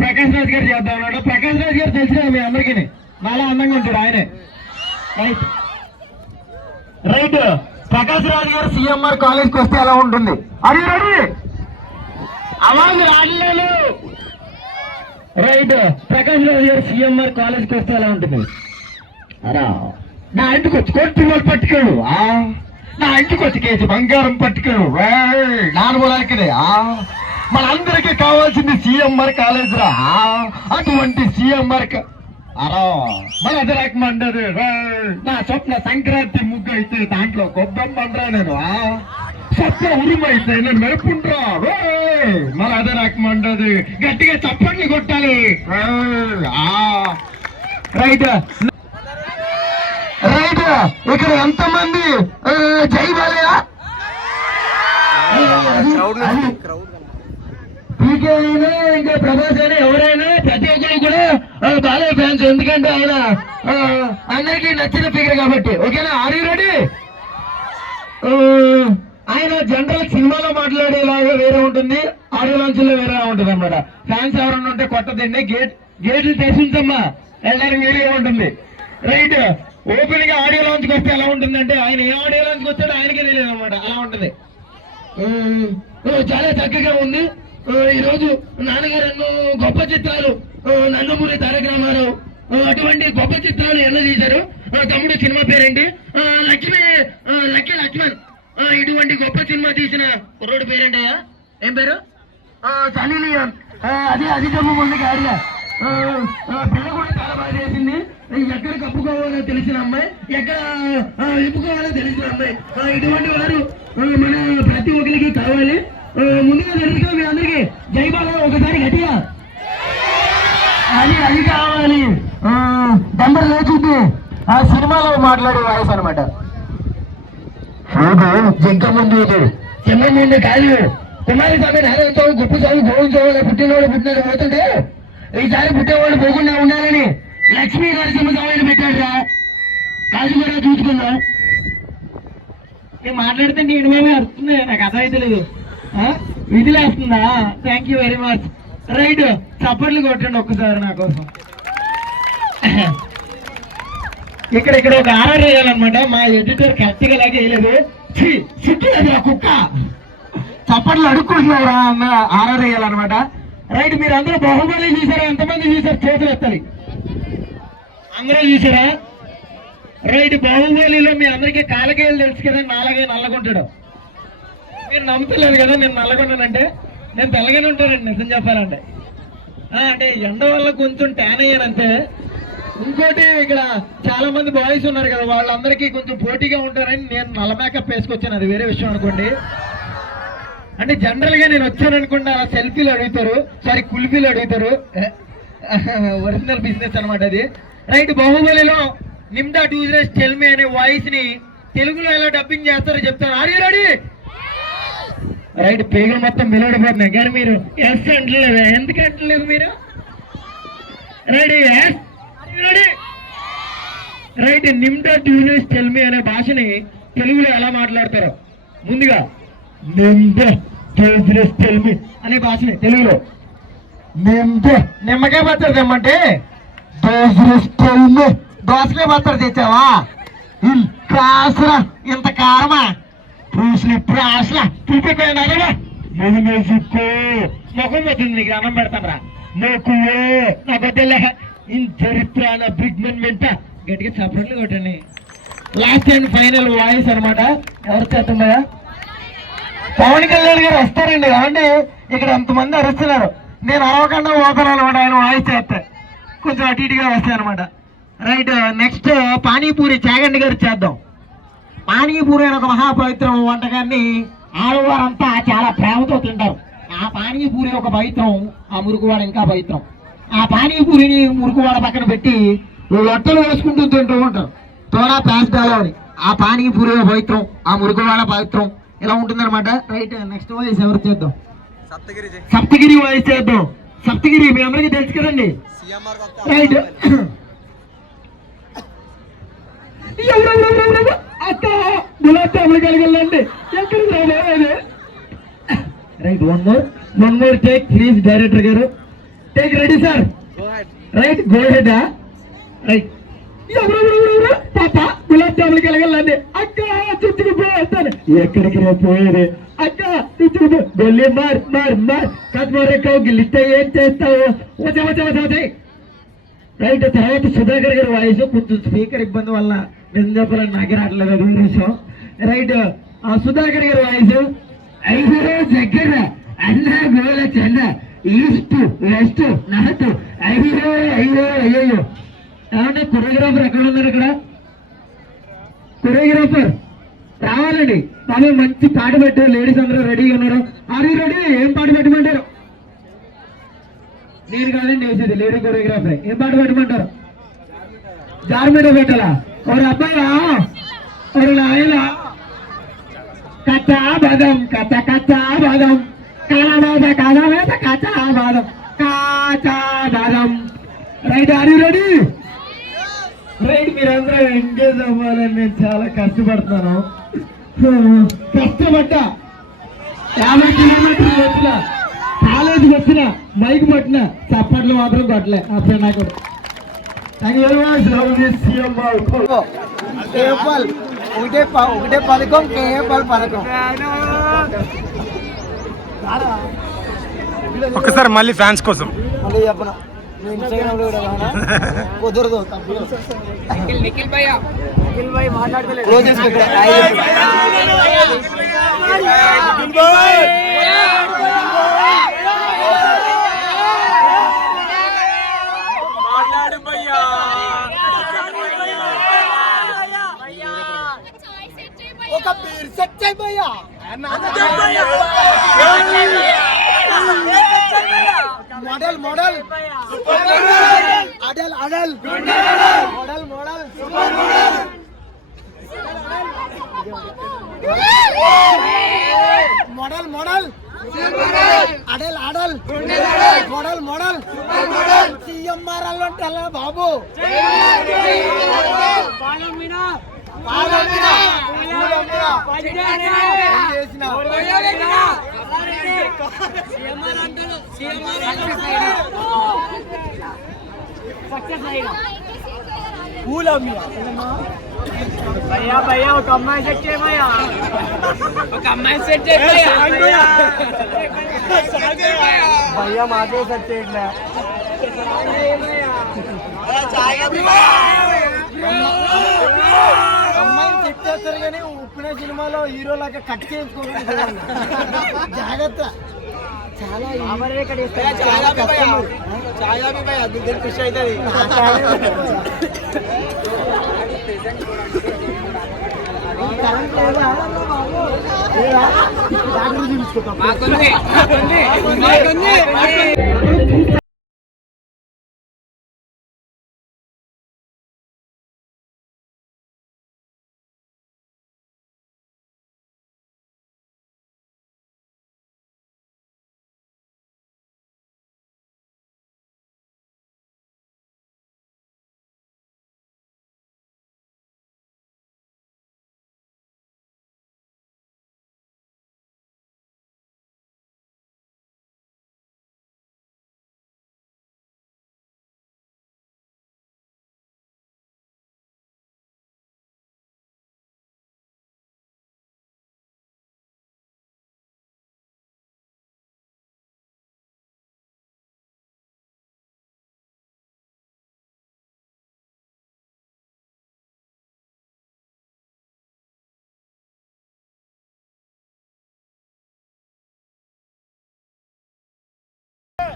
ప్రకాష్ రాజ్ గారు చేద్దాం అన్నాడు. ప్రకాష్ రాజ్ గారు తెలిసిన మీ అందరికీ చాలా అందంగా ఉంటాడు ఆయనే. రైట్ ప్రకాష్ రాజ్ గారు సిఎంఆర్ కాలేజ్కి వస్తే ఎలా ఉంటుంది? అది రెడీ అవాజ్ రాడలేదు. రైట్ ప్రకాష్ రాజ్ గారు సిఎంఆర్ కాలేజ్కి వస్తే ఎలా ఉంటుంది? అరా నా ఇంటికి వచ్చి కోటి రూపాయలు పట్టుకోడు, నా ఇంటికి వచ్చి కేజీ బంగారం పట్టుకోడు. నాలుగోలాకిదే మనందరికీ కావాల్సింది సిఎంఆర్ కాలేజ్ రా. అటువంటి సిఎంఆర్ అరా మన అది రకమండదు. నా స్వప్న సంక్రాంతి ముగ్గు అయితే దాంట్లో గొప్పం పండ్రా, నేను స్వప్న ఉరుమైతే నేను మెరుపుండ్రా. మన అది రకమండదు. గట్టిగా చప్పట్లు కొట్టాలి. రైట్ రైట్ ఇక్కడ ఎంతమంది జై బాలయ్య పీకే అయినా ఇంకా ప్రభాస్ అయినా ఎవరైనా ప్రతి ఒక్కరు కూడా బాలయ్య ఫ్యాన్స్. ఎందుకంటే ఆయన అందరికీ నచ్చిన ఫిగర్ కాబట్టి. ఓకేనా? Are you ready? ఆయన జనరల్ సినిమాలో మాట్లాడేలాగా వేరే ఉంటుంది, ఆడియో లాంచ్ లో వేరే ఉంటుంది అనమాట. ఫ్యాన్స్ ఎవరన్నా ఉంటే కొట్టదండి, గేట్లు తెచ్చుంటమ్మా వెళ్ళడానికి వేరేగా ఉంటుంది. రైట్ ఓపెన్ గా ఆడియో లాంచ్కి వస్తే ఎలా ఉంటుందంటే ఆయన ఏ ఆడియో లాంచ్కి వచ్చాడో ఆయనకే తెలియదు అనమాట. అలా ఉంటుంది. చాలా చక్కగా ఉంది. ఈ రోజు నాన్నగారు ఎన్నో గొప్ప చిత్రాలు, నందమూరి తారక రామారావు అటువంటి గొప్ప చిత్రాలు ఎన్నో తీశారు. తమ్ముడు సినిమా పేరేంటి? లక్కీ లక్ష్మణ్. ఇటువంటి గొప్ప సినిమా తీసిన కుర్రోడు పేరేంటయ్యా? ఏం పేరు? Sunny Leone. అది జమ్ము ముందుకు ఆడిగా పిల్ల కూడా చాలా బాగా చేసింది. ఎక్కడ కప్పుకోవాలో తెలిసిన అమ్మాయి, ఎక్కడ ఇప్పుకోవాలో తెలిసిన అమ్మాయి. ఇటువంటి వారు మన ప్రతి ఒక్కరికి కావాలి. ముందుగా తెలుసుగా మీ అందరికి జై బాలయ్య ఒకసారి గట్టిగా అది కావాలి. దండర్ లేచుద్ది ఆ సినిమాలో మాట్లాడే వాయిస్ అనమాట. జింక ముందు చెమ్మ ముందు కాదు. కుమారస్వామి నారాయణతో గొప్ప స్వామి గోవిందోళ్ళు పుట్టినోళ్ళు పుట్టినోళ్ళు పోతుంటే ఈసారి పుట్టేవాళ్ళు పోకుండా ఉండాలని లక్ష్మీ నరసింహస్వామిని పెట్టాడురా. కాజు కూడా చూసుకుందాం. నేను మాట్లాడితే నీ ఇటువైపు వస్తుంది, నాకు అర్థమైతే లేదు. విధిలేస్తుందా? Thank you very much. Right చప్పట్లు కొట్టండి ఒక్కసారి నా కోసం. ఇక్కడ ఒక ఆర్డర్ వేయాలన్నమాట. మా ఎడిటర్ కరెక్ట్గా లాగే వేయలేదు. సిగ్గులేదు ఆ కుక్క. చప్పట్లు అడుక్కుంటున్నారా అన్న ఆర్డర్ వేయాలన్నమాట. రైట్ మీరు అందరూ బాహుబలి చూసారా? ఎంతమంది చూసారు? చేతులు ఎత్తాలి. అందరూ చూసారా? రైట్ బాహుబలిలో మీ అందరికీ కాలకేలు తెలుసు కదా, నాలుగే నల్లగుంటాడు. మీరు నమ్ముతలేదు కదా నేను నల్లగొంటానంటే. నేను తెల్లగానే ఉంటానండి నిజం చెప్పాలంటే. అంటే ఎండ వల్ల కొంచెం ట్యాన్ అయ్యానంటే. ఇంకోటి ఇక్కడ చాలా మంది బాయ్స్ ఉన్నారు కదా, వాళ్ళందరికీ కొంచెం పోటీగా ఉంటారని నేను నల్ల మేకప్ వేసుకొచ్చాను. అది వేరే విషయం అనుకోండి. అంటే జనరల్ గా నేను వచ్చాను అనుకోండి, అలా సెల్ఫీలు అడుగుతారు, సారీ కుల్ఫీలు అడుగుతారు. ఒరిజినల్ బిజినెస్ అనమాట అది. రైట్ బాహుబలిలో నిమ్డా టూజెస్ టెల్ మీ అనే వాయిస్ ని తెలుగులో ఎలా డబ్బింగ్ చేస్తారో చెప్తాను. Are you ready? రైట్ పేగులు మొత్తం మిలడిపోతున్నాయి కానీ మీరు ఎస్ అంటలేదు. ఎందుకు అంటలేదు మీరు? రెడీ? రెడీ? రైట్ నిమ్డా టూజెస్ టెల్ మీ అనే భాషని తెలుగులో ఎలా మాట్లాడతారో ముందుగా నిమ్డా టూజెస్ టెల్ మీ అనే భాషని తెలుగులో నిమ్మకాయ పచ్చడి తెమ్మంటే దోసకాయ పచ్చడి తెచ్చావా? కాసరా ఇంత కారమా? పూసులు ప్రాసలా చూపిపోయినా ముఖం వచ్చింది. నీకు అన్నం పెడతాను నాకు వద్దలే. చరిత్ర బిగ్ మెన్ వెంట గట్టిగా చప్పట్లు కొట్టండి. లాస్ట్ అండ్ ఫైనల్ వాయిస్ అనమాట. ఎవరు చేస్తున్నాయా? పవన్ కళ్యాణ్ గారు వస్తారండి. అంటే ఇక్కడ ఎంతమంది అరుస్తున్నారు. నేను అరవకుండా పోతాను అనమాట. ఆయన వాయిస్ చేస్తే కొంచెం అటు ఇటుగా వస్తాయి అనమాట. రైట్ నెక్స్ట్ పానీపూరి చాగండి గారు చేద్దాం. పానీపూరి అనే ఒక మహాపవిత్రం వంటకాన్ని ఆడవారంతా చాలా ప్రేమతో తింటారు. ఆ పానీపూరి ఒక పవిత్రం, ఆ మురుకువాడ ఇంకా పవిత్రం. ఆ పానీపూరిని మురుకువాడ పక్కన పెట్టి లొట్టలు వేసుకుంటూ తింటూ ఉంటారు. తోడా పేస్టాలో అని. ఆ పానీపూరి పవిత్రం, ఆ మురుకువాడ పవిత్రం. ఇలా ఉంటుందన్నమాట. రైట్ నెక్స్ట్ వాయిస్ ఎవరు చేద్దాం? సప్తగిరి వాయిస్ చేద్దాం. సప్తగిరి మీ అందరికీ తెలుసు కదండి. రైట్ అక్క గులాబ్ జాములు కలిగి వెళ్ళండి. ఎక్కడికి రాబోయేది? Right, one more take please. Director గారు take ready sir. Right, go ahead. Right, పాప గులాబ్ జాములు కలిగెళ్ళండి. అక్క చుట్టుకుపోతాను. ఎక్కడికి రా పోయేది? అక్క చుట్టుకుపో. గొల్లి మార్ మార్ మార్ కత్మరెక్కవు గిల్లిస్తే ఏం చేస్తావు? వచ్చే వచ్చే వచ్చే వచ్చే. రైట్, తర్వాత సుధాకర్ గారి వాయిస్ కొంచెం స్పీకర్ ఇబ్బంది వల్ల నిజం చెప్పాలని నాకే రావట్లేదు, అది విషయం. రైట్, సుధాకర్ గారి వాయిస్. ఐదు దగ్గర అన్న గోల చెన్న ఈస్ట్ వెస్ట్ నార్త్. అయ్యో అయ్యో అయ్యో. ఏమంటే కొరియోగ్రాఫర్ ఎక్కడ ఉన్నారు? ఇక్కడ కొరియోగ్రాఫర్ రావాలండి బాబు. మంచి పాట పెట్టు. లేడీస్ అందరూ రెడీగా ఉన్నారు. Are ready? ఏం పాట పెట్టమంటారు? నేను కాదండి వేసేది, లేడీ కొరియోగ్రాఫర్. ఏం పాట పెట్టమంటారు? జారు మీద పెట్టాలా? ఒక అబ్బాయి ఒక నాయన కచ్చా బాదం కచ్చ కచ్చా బాదం కాలమేద కాలమేద కచ్చా Badam Kacha Badam. Right, are ready? Right, మీరందరూ ఎంగేజ్ అవ్వాలని నేను చాలా కష్టపడుతున్నాను. కష్టపడ్డా 50 కిలోమీటర్లు వచ్చిన కాలేజీకి వచ్చిన మైక్ పట్టిన చప్పట్లు మాత్రం కొట్టలే. అప్పుడు నాకు ఒకటే పథకం కేఎఫ్ఎల్ పథకం. ఒక్కసారి మళ్ళీ ఫ్యాన్స్ కోసం మళ్ళీ చెప్పను. కుదరదు. నిఖిల్ భాయ్ మాట్లాడలేదు. ఒక పేరు సెట్ అయిపోయా. Model model అడల్ అడల్ model model model model అడల్ అడల్ model model CM మారాలంటే అలా బాబు. భయ్యా భయ్యా ఒక అమ్మాయి సెట్ చేయమయ్యా. ఒక అమ్మాయి సెట్ చేయమయ్యా. భయ్యా మాకే సెట్ చేయట్లే. అమ్మాయిని సెట్ చేస్తారు కానీ ఉప్పిన సినిమాలో హీరో లాగా కట్ చేసుకోవాలి. జాగ్రత్త. చాలా ఖుషి అవుతుంది.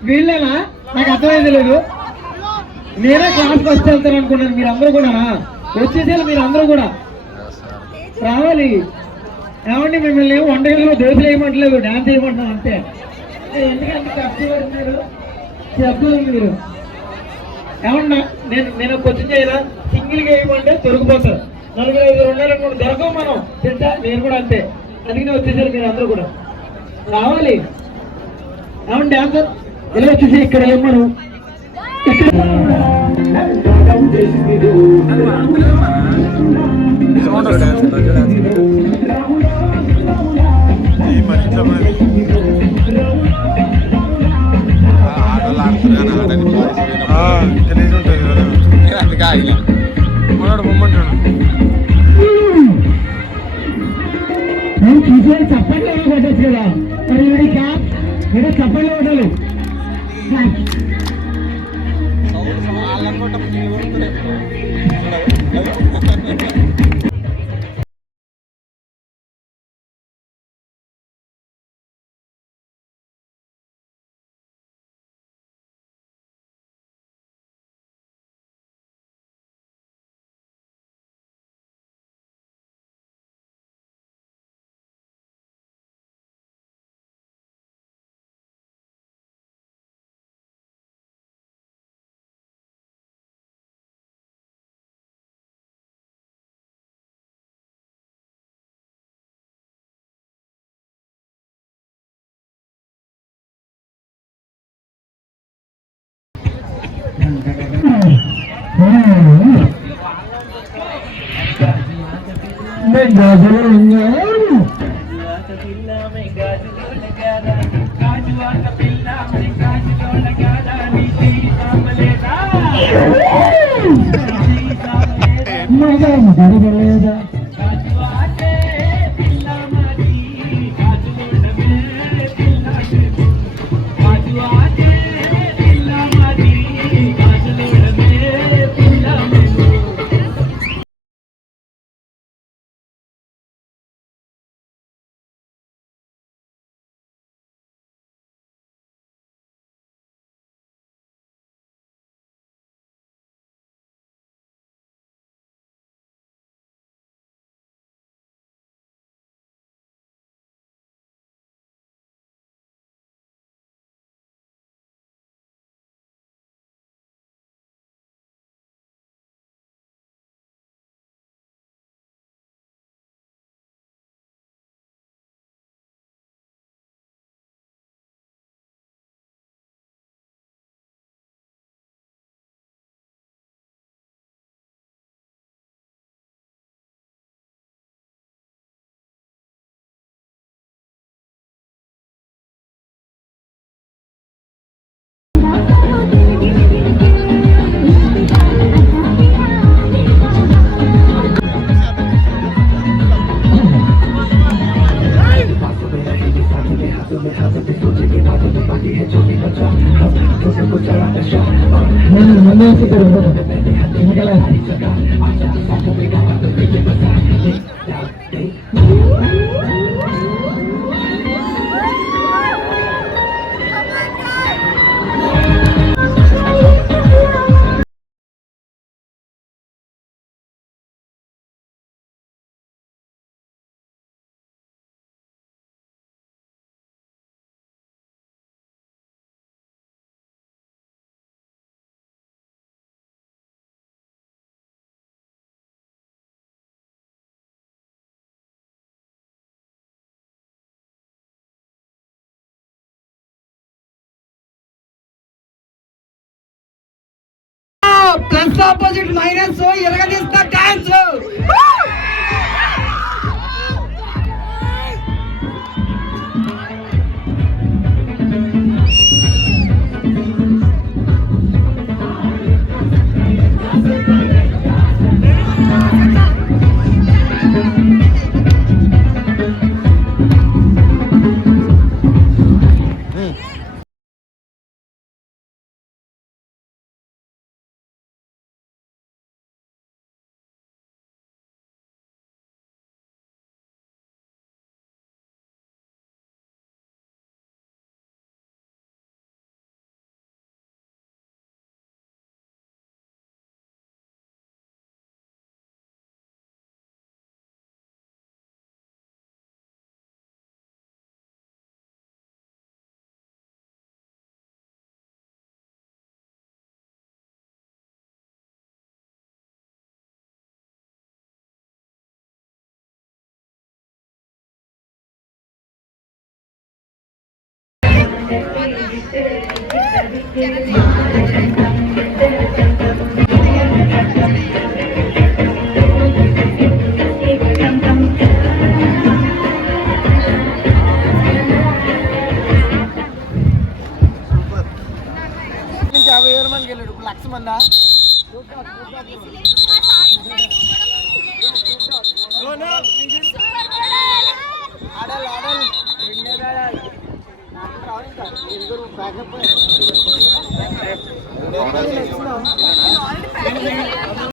వీళ్ళేనా? నాకు అర్థమైంది లేదు. నేనే క్లాస్ ఫస్ట్ వెళ్తాను అనుకున్నాను. మీరు అందరూ కూడా వచ్చేసేయాలి. మీరు అందరూ కూడా రావాలి. ఏమండి మిమ్మల్ని వంటగదిలో దోశలు వేయమంటలేదు, డాన్స్ వేయమంటున్నాను అంతే. ఎందుకంటే కష్టపడుతున్నారు చెప్తారు మీరు. ఏమన్నా నేను క్వశ్చన్ చేయనా? సింగిల్గా వేయమంటే దొరికిపోతారు. 4-5 ఉన్నారనుకోండి, దొరకవు మనం. తింటా నేను కూడా అంతే. అందుకనే వచ్చేసారు మీరు అందరూ కూడా రావాలి. ఏమండి డాన్సర్ ఇలా వచ్చేసి ఇక్కడ ఏమను ఇక్కడ మన ఇంట్లో మనది ఆటలు ఆడుతున్నారు కానీ ఆడని గలీజ్ ఉంటుంది కదా అందుకే ఆగిన మనోడు బొమ్మంటాడు చప్పట్లో కొట్టచ్చు కదా మరి వీడి క్యాప్ వీడు చప్పట్లో కొట్టాలి లేదా ముందే వెనకాల ప్లస్ ఆపోజిట్ మైనస్ ఎరగదీస్తా డాన్స్ 500 మందికి వెళ్ళాడు, ఇప్పుడు 1,00,000 మందా? ఆడాలి ఆడాలి. బ్యాకప్